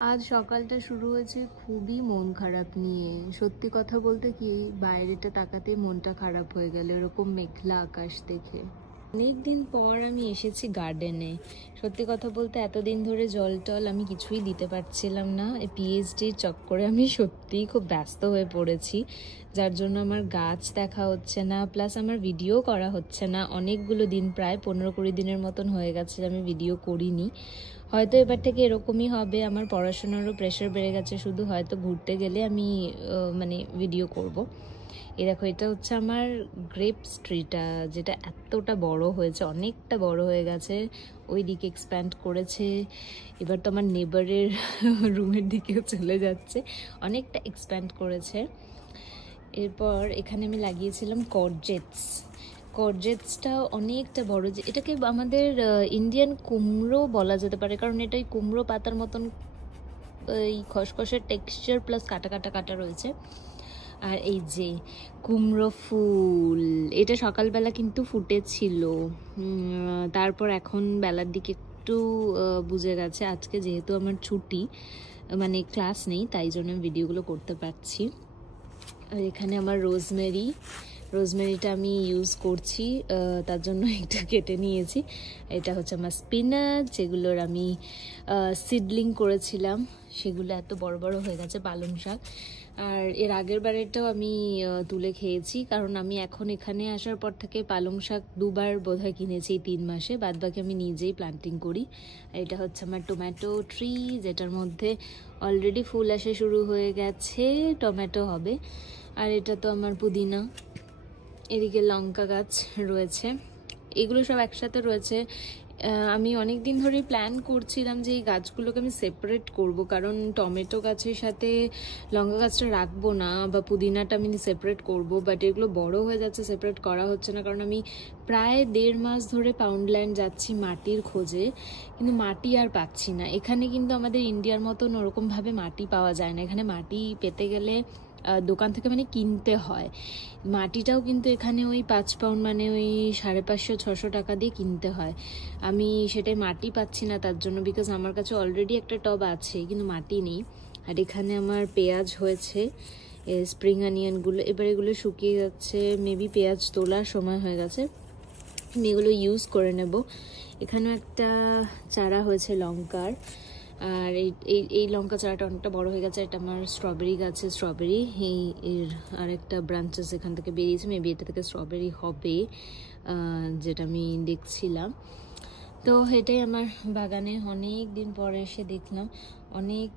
আজ সকালটা শুরু হয়েছে খুবই মন খারাপ নিয়ে। সত্যি কথা বলতে কি, বাইরেটা তাকাতে মনটা খারাপ হয়ে গেল এরকম মেঘলা আকাশ দেখে। অনেকদিন পর আমি এসেছি গার্ডেনে। সত্যি কথা বলতে এতদিন ধরে জল টল আমি কিছুই দিতে পারছিলাম না। এই পিএইচডির চক্করে আমি সত্যিই খুব ব্যস্ত হয়ে পড়েছি, যার জন্য আমার গাছ দেখা হচ্ছে না, প্লাস আমার ভিডিও করা হচ্ছে না। অনেকগুলো দিন, প্রায় 15-20 দিনের মতন হয়ে গেছে আমি ভিডিও করিনি। হয়তো এবার থেকে এরকমই হবে, আমার পড়াশোনারও প্রেশার বেড়ে গেছে, শুধু হয়তো ঘুরতে গেলে আমি মানে ভিডিও করব। এই দেখো, এটা হচ্ছে আমার গ্রেপস ট্রিটা, যেটা এতটা বড় হয়েছে, অনেকটা বড় হয়ে গেছে, ওই দিকে এক্সপ্যান্ড করেছে। এবার তো আমার নেবারের রুমের দিকেও চলে যাচ্ছে, অনেকটা এক্সপ্যান্ড করেছে। এরপর এখানে আমি লাগিয়েছিলাম কর্জেটসটা অনেকটা বড়, যে এটাকে আমাদের ইন্ডিয়ান কুমড়ো বলা যেতে পারে, কারণ এটাই কুমড়ো পাতার মতন এই খসখসের টেক্সচার প্লাস কাটা কাটা কাটা রয়েছে। আর এই যে কুমড়ো ফুল, এটা সকালবেলা কিন্তু ফুটেছিল, তারপর এখন বেলার দিকে একটু বুঝে গেছে। আজকে যেহেতু আমার ছুটি, মানে ক্লাস নেই, তাই জন্য ভিডিওগুলো করতে পারছি। আর এখানে আমার রোজমেরিটা আমি ইউজ করছি, তার জন্য একটু কেটে নিয়েছি। এটা হচ্ছে আমার স্পিনাচ, যেগুলোর আমি সিডলিং করেছিলাম, সেগুলো এত বড় বড় হয়ে গেছে। পালং শাক, আর এর আগের বারেরটাও আমি তুলে খেয়েছি, কারণ আমি এখন এখানে আসার পর থেকে পালং শাক দুবার বোধহয় কিনেছি এই 3 মাসে, বাদবাকি আমি নিজেই প্লান্টিং করি। আর এটা হচ্ছে আমার টমেটো ট্রি, যেটার মধ্যে অলরেডি ফুল আসা শুরু হয়ে গেছে, টমেটো হবে। আর এটা তো আমার পুদিনা, এদিকে লঙ্কা গাছ রয়েছে, এগুলো সব একসাথে রয়েছে। আমি অনেক দিন ধরেই প্ল্যান করছিলাম যে এই গাছগুলোকে আমি সেপারেট করব, কারণ টমেটো গাছের সাথে লঙ্কা গাছটা রাখবো না, বা পুদিনাটা আমি সেপারেট করব, বাট এগুলো বড় হয়ে যাচ্ছে, সেপারেট করা হচ্ছে না। কারণ আমি প্রায় 1.5 মাস ধরে পাউন্ডল্যান্ড যাচ্ছি মাটির খোঁজে, কিন্তু মাটি আর পাচ্ছি না। এখানে কিন্তু আমাদের ইন্ডিয়ার মতন ওরকমভাবে মাটি পাওয়া যায় না, এখানে মাটি পেতে গেলে দোকান থেকে মানে কিনতে হয়। মাটিটাও কিন্তু এখানে ওই 5 পাউন্ড, মানে ওই 550-600 টাকা দিয়ে কিনতে হয়। আমি সেটাই মাটি পাচ্ছি না তার জন্য, বিকজ আমার কাছে অলরেডি একটা টব আছে কিন্তু মাটি নেই। আর এখানে আমার পেঁয়াজ হয়েছে, স্প্রিং অনিয়নগুলো, এবার এগুলো শুকিয়ে যাচ্ছে, মেবি পেঁয়াজ তোলার সময় হয়ে গেছে, আমি এগুলো ইউজ করে নেব। এখানেও একটা চারা হয়েছে লঙ্কার, আর এই লঙ্কা চারাটা অনেকটা বড় হয়ে গেছে। এটা আমার স্ট্রবেরি গাছে স্ট্রবেরি, এর আরেকটা ব্রাঞ্চেস এখান থেকে বেরিয়েছে, মেবি এটা থেকে স্ট্রবেরি হবে, যেটা আমি দেখছিলাম। তো এটাই আমার বাগানে অনেক দিন পরে এসে দেখলাম, অনেক